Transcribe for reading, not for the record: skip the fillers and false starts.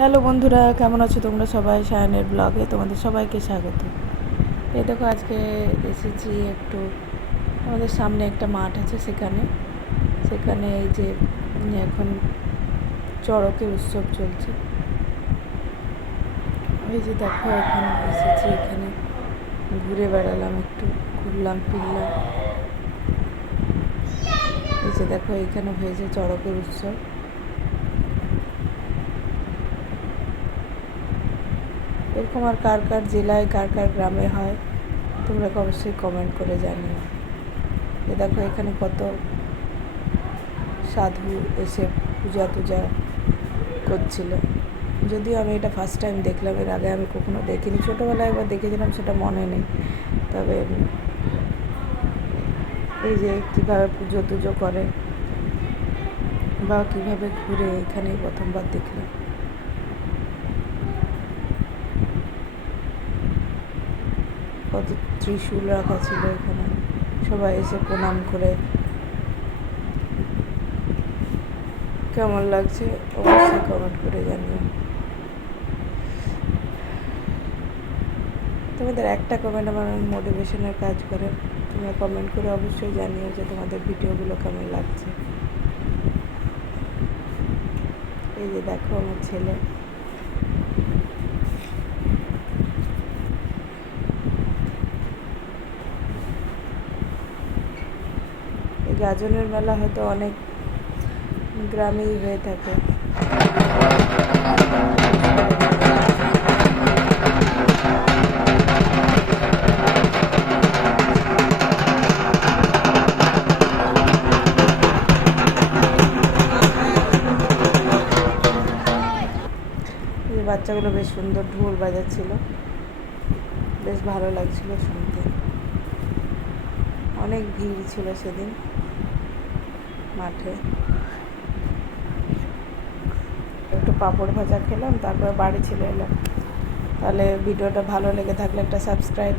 Hello বন্ধুরা, কেমন আছো তোমরা সবাই? সায়নের ব্লগে তোমাদের সবাইকে স্বাগত। এই দেখো, আজকে এসেছি একটু আমাদের সামনে একটা মাঠ আছে, সেখানে এই যে এখন চড়কের উৎসব চলছে। এই যে দেখো, এখন এসেছি, এখানে ঘুরে বেড়ালাম, একটু ঘুরলাম ফিরলাম। এই যে দেখো, এখানে হয়েছে চড়কের উৎসব। এরকম আর কার কার জেলায়, কার কার গ্রামে হয়, তোমরা অবশ্যই কমেন্ট করে জানিও। এ দেখো, এখানে কত সাধু এসে পূজা টুজা করছিল। যদিও আমি এটা ফার্স্ট টাইম দেখলাম, এর আগে আমি কখনো দেখিনি। ছোটোবেলায় একবার দেখেছিলাম, সেটা মনে নেই। তবে এই যে কীভাবে পুজো টুজো করে বা কীভাবে ঘুরে, এখানেই প্রথমবার দেখলাম। কত ত্রিশূল রাখা ছিল এখানে, সবাই এসে প্রণাম করে। কেমন লাগছে অবশ্যই কমেন্ট করে জানিও। তোমাদের একটা কমেন্ট আমার মোটিভেশনের কাজ করে। তোমরা কমেন্ট করে অবশ্যই জানিও যে তোমাদের ভিডিওগুলো কেমন লাগছে। এই যে দেখো, আমার ছেলে এই গাজনের মেলা হয়তো অনেক গ্রামেই হয়ে থাকে। এই বাচ্চাগুলো বেশ সুন্দর ঢোল বাজাচ্ছিল, বেশ ভালো লাগছিল শুনতে। অনেক ভিড় ছিল সেদিন মাঠে। একটু পাঁপড় ভাজা খেলাম, তারপর বাড়ি চলে এলাম। তাহলে ভিডিওটা ভালো লেগে থাকলে একটা সাবস্ক্রাইব